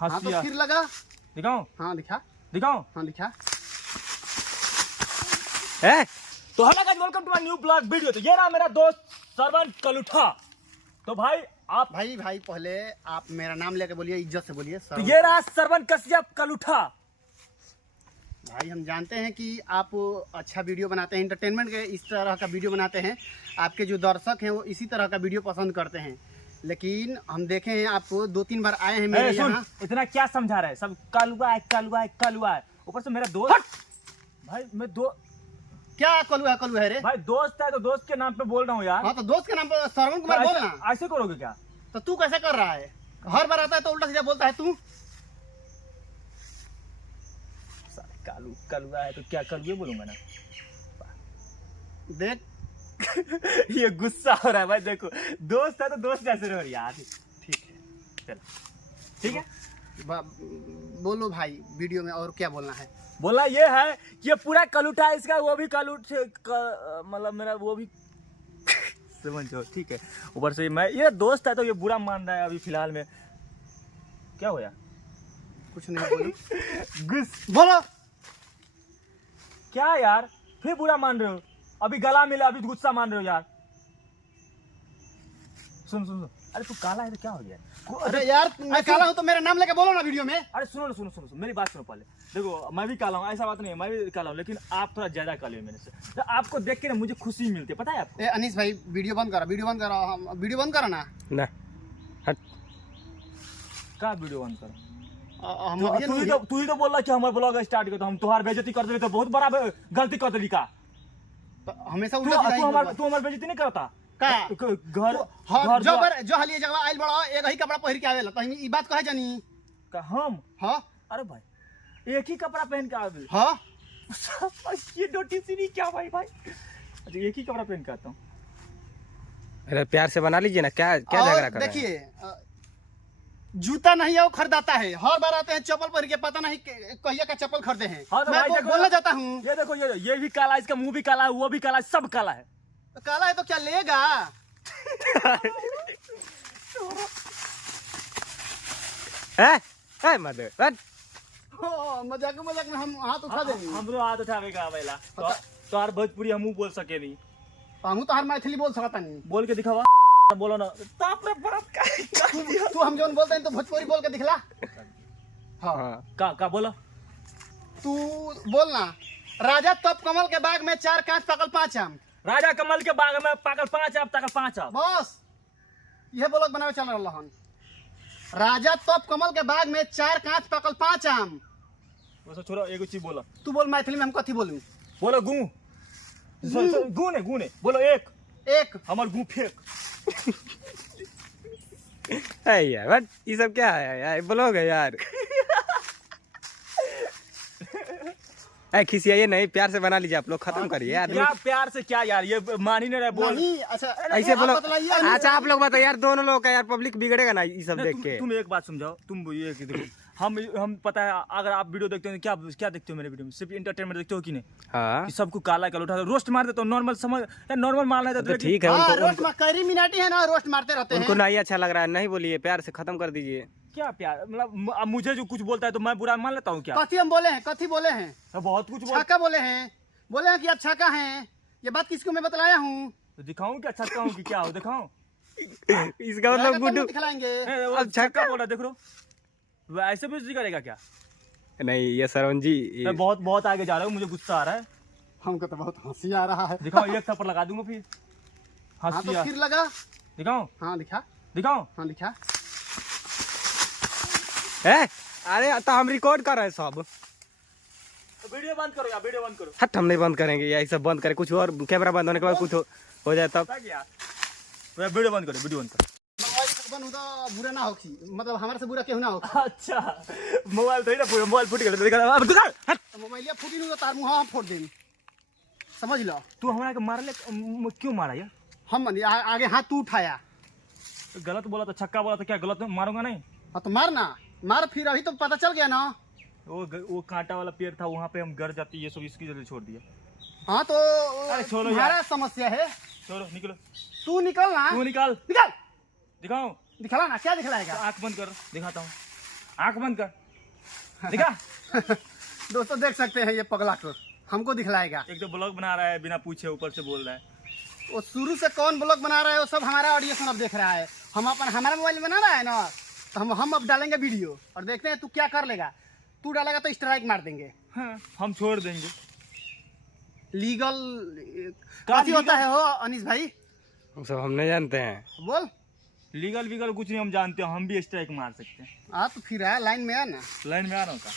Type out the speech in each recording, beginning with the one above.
हाँ तो फिर लगा। दिखाऊं? हाँ दिखा। दिखाऊं? हाँ दिखा। है तो hello guys, welcome to my new blog video. तो ये रहा मेरा दोस्त सरवन कलुठा। तो भाई आप भाई पहले आप मेरा नाम लेके बोलिए, इज्जत से बोलिए। तो ये रहा सरवन कश्यप कलुठा। भाई हम जानते हैं कि आप अच्छा वीडियो बनाते हैं, एंटरटेनमेंट के इस तरह का वीडियो बनाते हैं। आपके जो दर्शक हैं वो इसी तरह का वीडियो पसंद करते हैं। लेकिन हम देखे हैं आपको 2-3 बार आए हैं मेरे यहाँ। इतना क्या समझा रहे हैं? सब कलुआ है, कलुआ है, कलुआ है। ऊपर से मेरा दोस्त भाई मैं क्या कलुआ है रे? भाई दोस्त है तो दोस्त के नाम पे बोल रहा हूँ यार। हाँ तो दोस्त के नाम पर श्रवण कुमार बोलना। ऐसे करोगे क्या? तो तू कैसे कर रहा है? हर बार आता है तो उल्टा सीधा बोलता है तू। कलुआ है तो क्या कलुए बोलूंगा ना। देख ये गुस्सा हो रहा है भाई। देखो दोस्त है तो दोस्त जैसे रहो यार। ठीक है, चलो ठीक है। बोलो भाई, वीडियो में और क्या बोलना है? बोला ये है कि ये पूरा कलुठा है इसका, वो भी कलुठ मतलब मेरा वो भी समझो ठीक है। ऊपर से मैं ये दोस्त है तो ये बुरा मान रहा है अभी फिलहाल में। क्या हुआ? कुछ नहीं बोलो। बोलो क्या यार, फिर बुरा मान रहे हो? अभी गला मिला अभी गुस्सा मान रहे हो यार। सुन सुन सुन, अरे तू काला है तो क्या हो गया? अरे यार मैं काला हूँ तो मेरा नाम लेके बोलो ना वीडियो में। अरे सुनो सुनो सुनो सुनो, मेरी बात सुनो पहले। देखो मैं भी काला हूँ, ऐसा बात नहीं है, मैं भी काला हूँ, लेकिन आप थोड़ा ज्यादा काले हो मेरे से। तो आपको देख के ना मुझे खुशी मिलती है, पता है आपको? अनीस भाई वीडियो बंद करो, वीडियो बंद करो ना। हट का वीडियो बंद करो। तू ही तो बोल रहा कि हमारे ब्लॉग स्टार्ट कर तो हम तुम्हारी बेइज्जती कर दे तो बहुत बड़ा गलती कर दिली का। हमेशा तू हमारी बेइज्जती नहीं करता का? घर जो हालिया जगह आइल बड़ा एक ही कपड़ा पहिर के आवेला तो ई बात कहे जानी का हम? हां अरे भाई एक ही कपड़ा पहन के आवे। हां ये नोटिस ही नहीं क्या भाई अच्छा एक ही कपड़ा पहन के आता हूं। अरे प्यार से बना लीजिए ना, क्या क्या झगड़ा कर रहे हैं? देखिए जूता नहीं है वो खरीदाता है। हर बार आते हैं चप्पल पहन के, पता नहीं कहिया का चप्पल खरीदे हैं। हाँ तो मैं बोलना चाहता हूँ ये देखो ये भी काला है, इसका मुंह भी काला है, वो भी काला है, सब काला है। तो काला है तो क्या लेगा? मजाक में हम हाथ उठा देंगे। हमरो हाथ उठावे का आवेला तो हर भोजपुरी हमू बोल सके नहीं। हम तो हर मैथिली बोल सकता नहीं। बोल के दिखावा बोलो ना। बाप रे बाप तू हम जोन बोलते हैं तो भोजपुरी बोल के दिखला। हाँ का बोलो तू बोलना। राजा तप कमल के बाग में 4 कांच पकल 5 आम। राजा कमल के बाग में पाकल 5 आम, तकल 5 आम। बस यह ब्लॉग बनावे चल रहा हन। राजा तप कमल के बाग में 4 कांच पकल 5 आम। बस छोड़ो, एगो चीज बोलो। तू बोल मैथिली में, हम कथी बोलूं? बोलो गू ने बोलो एक हमर गू फेंक। यार बट ये सब क्या है यार, ब्लॉग है यार। खिसियाइए नहीं, प्यार से बना लीजिए आप लोग, खत्म करिए यार। क्या प्यार से क्या यार, ये मान ही नहीं रहे बोल। नहीं अच्छा ऐसे बोलो। अच्छा आप लोग बताओ यार, दोनों लोग का यार पब्लिक बिगड़ेगा ना ये सब देख के। तुम एक बात समझाओ, तुम ये कि देखो हम पता है अगर आप वीडियो देखते हो क्या देखते हो मेरे वीडियो में? सिर्फ एंटरटेनमेंट देखते हो कि नहीं? हाँ कि सबको काला कलर उठा रोस्ट मार देते हो। नॉर्मल समझ नॉर्मल मान लेते तो ठीक है। रोस्ट करी मिनाटी है ना, रोस्ट मारते रहते हैं। उनको नहीं अच्छा लग रहा है, नहीं बोलिए, प्यार से खत्म कर दीजिए। क्या प्यार मतलब? अब मुझे जो कुछ बोलता है तो मैं बुरा मान लेता हूँ क्या? कथी हम बोले हैं? कथी बोले हैं? तो बहुत कुछ छक्का बोले हैं कि आप छक्का हैं। ये बात किसको मैं बतलाया हूँ? तो दिखाऊं क्या छक्का हूँ कि क्या हो? दिखाऊं? इसका मतलब गुड्डू दिखलाएंगे। अब छक्का बोला देख लो, ऐसे भी करेगा क्या? नहीं ये सरवन जी मैं बहुत आगे जा रहा हूँ, मुझे गुस्सा आ रहा है। हमको तो बहुत हंसी आ रहा है। दिखाओ, एक थप्पड़ लगा दूंगा फिर। हाँ तो फिर लगा। दिखाओ? हाँ दिखा। दिखाओ? हाँ दिखा। अरे तो हम रिकॉर्ड कर रहे हैं सब। तो वीडियो बंद करो यार, वीडियो बंद करो। हट हम नहीं बंद करेंगे यार, सब बंद करें, कुछ और कैमरा बंद होने के बाद कुछ हो जाए तब। वीडियो बंद करो, वीडियो बंद करो। बुरा ना हो, मतलब हमारे से बुरा क्यों ना हो। अच्छा मोबाइल थोड़ी ना मोबाइल फूट गया तो मोबाइल फूटी नहीं तो तार मुंह फोड़ देनी, समझ लो। तू हमारा के मारले क्यों मारा यार? हम आगे हाथ तू उठाया। गलत बोला तो छक्का बोला तो क्या गलत मारूंगा नहीं? हाँ तो मार ना, मार फिर, अभी तो पता चल गया ना। वो कांटा वाला पेड़ था वहाँ पे हम गिर जाती, ये सब इसकी जल्दी छोड़ दिया। हाँ तो छोड़ो तुम्हारा समस्या है। छोड़ो, निकलो। तू निकल ना। तू निकाल। निकल। दिखाओ? दिखला ना, क्या दिखलाएगा? आंख बंद कर, दिखाता हूँ। आंख बंद कर दिखा। दोस्तों देख सकते हैं ये पगला को हमको दिखलाएगा। एक तो ब्लॉग बना रहा है बिना पूछे, ऊपर से बोल रहा है। वो शुरू से कौन ब्लॉग बना रहा है वो सब हमारा ऑडियंस अब देख रहा है। हम अपन हमारा मोबाइल बना रहा है ना, तो हम अब डालेंगे वीडियो और देखते हैं तू क्या कर लेगा। तू डालेगा तो स्ट्राइक मार देंगे। हाँ, हम छोड़ देंगे। लीगल काफी होता है हो अनीस भाई, वो सब हम नहीं जानते हैं। बोल। लीगल वीगल कुछ नहीं हम जानते हैं, हम भी स्ट्राइक मार सकते हैं। आ तो फिर है लाइन में आ ना, लाइन में आ रहा हूँ का।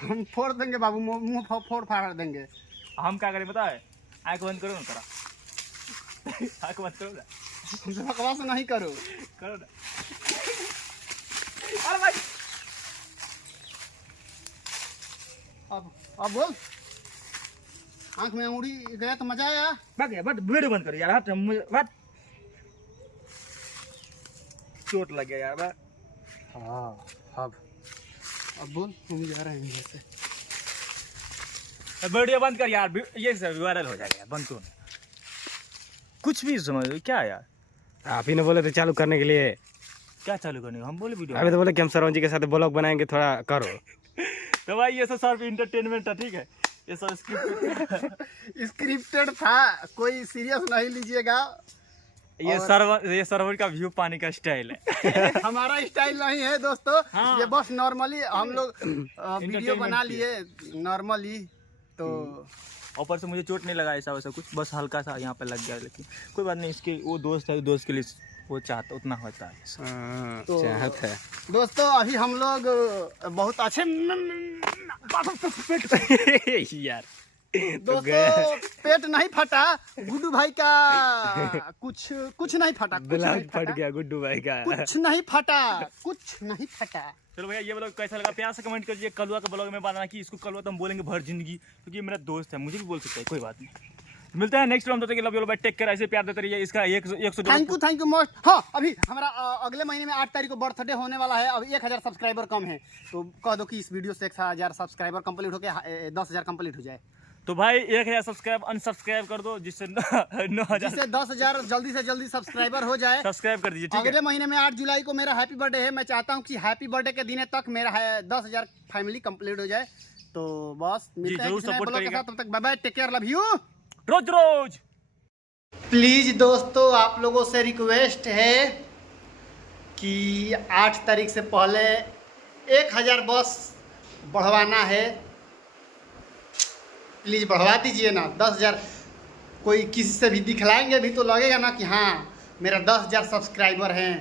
हम फोड़ देंगे बाबू, मुंह फोड़ फाड़ देंगे। हम क्या करें पता है, आँख बंद करो ना करा। आँख बंद करो ना, हमसे बकवास नहीं करो। करो ना। अरे भाई अब बोल। आंख में अंगूरी गया तो मजा आया। भाग गया, बट वीडियो बंद करो यार। हट मुझे बट चोट लग गया यार। बट हाँ अब बोल, हम जा रहे हैं यहाँ से। वीडियो बंद कर यार, ये सब वायरल हो जाएगा यार। बंद करो, कुछ भी समझ क्या यार। आप ही ने बोले थे चालू करने के लिए। क्या चालू करने को? हम बोले वीडियो। अभी तो बोले कि हम सरवन जी के साथ ब्लॉग बनाएंगे, थोड़ा करो। तो भाई ये सब सिर्फ इंटरटेनमेंट है, ठीक है। ये सब स्क्रिप्टेड था, कोई सीरियस नहीं लीजिएगा। ये सर्वर का व्यू पाने का स्टाइल है। हमारा स्टाइल नहीं है दोस्तों। हाँ। ये बस नॉर्मली हम लोग वीडियो बना लिए नॉर्मली। तो ऊपर से मुझे चोट नहीं लगा ऐसा वैसा कुछ, बस हल्का सा यहाँ पे लग गया, लेकिन कोई बात नहीं। इसके वो दोस्त है, दोस्त के लिए वो चाहता उतना होता है। तो चाहत है। दोस्तों अभी हम लोग बहुत अच्छे यार दोस्तों पेट नहीं फटा गुड्डू भाई का, कुछ नहीं फटा, ब्लॉग फट गया गुड्डू भाई का। कुछ नहीं फटा। चलो भैया, ये ब्लॉग कैसा लगा प्यार से कमेंट करिए। कलुआ का ब्लॉग में बताना कि इसको कलुआ तो हम बोलेंगे भर जिंदगी, क्योंकि ये मेरा दोस्त है, मुझे भी बोल सकता है, कोई बात नहीं। मिलते हैं नेक्स्ट टाइम। तब तक love you bye, take care. ऐसे प्यार देते रहिए। इसका 100 थैंक यू मोस्ट। हाँ अभी हमारा अगले महीने में 8 तारीख को बर्थडे होने वाला है। अब 1000 सब्सक्राइबर कम है, तो कह दो कि इस वीडियो से 1000 सब्सक्राइबर कंप्लीट होकर 10,000 कंप्लीट हो जाए। तो भाई 1000 सब्सक्राइब अनसब्सक्राइब कर दो, जिससे 9000 जिससे 10,000 जल्दी से जल्दी सब्सक्राइबर हो जाए। सब्सक्राइब कर दीजिए, ठीक है। अगले महीने में 8 जुलाई को मेरा हैप्पी बर्थडे है। मैं चाहता हूँ कि हैप्पी बर्थडे के दिन तक मेरा 10,000 फैमिली कंप्लीट हो जाए। तो बस मिलते हैं जरूर किसी नए सपोर्ट ब्लॉग के करिएगा। साथ। तब तक bye bye, take care, love you. रोज प्लीज़ दोस्तों आप लोगों से रिक्वेस्ट है कि 8 तारीख से पहले 1000 बस बढ़वाना है। प्लीज़ बढ़वा दीजिए ना। 10,000 कोई किसी से भी दिखलाएंगे भी तो लगेगा ना कि हाँ मेरा 10,000 सब्सक्राइबर हैं।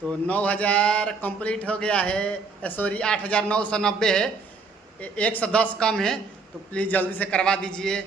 तो 9,000 कंप्लीट हो गया है, सॉरी 8,990 है, 110 कम है। तो प्लीज़ जल्दी से करवा दीजिए।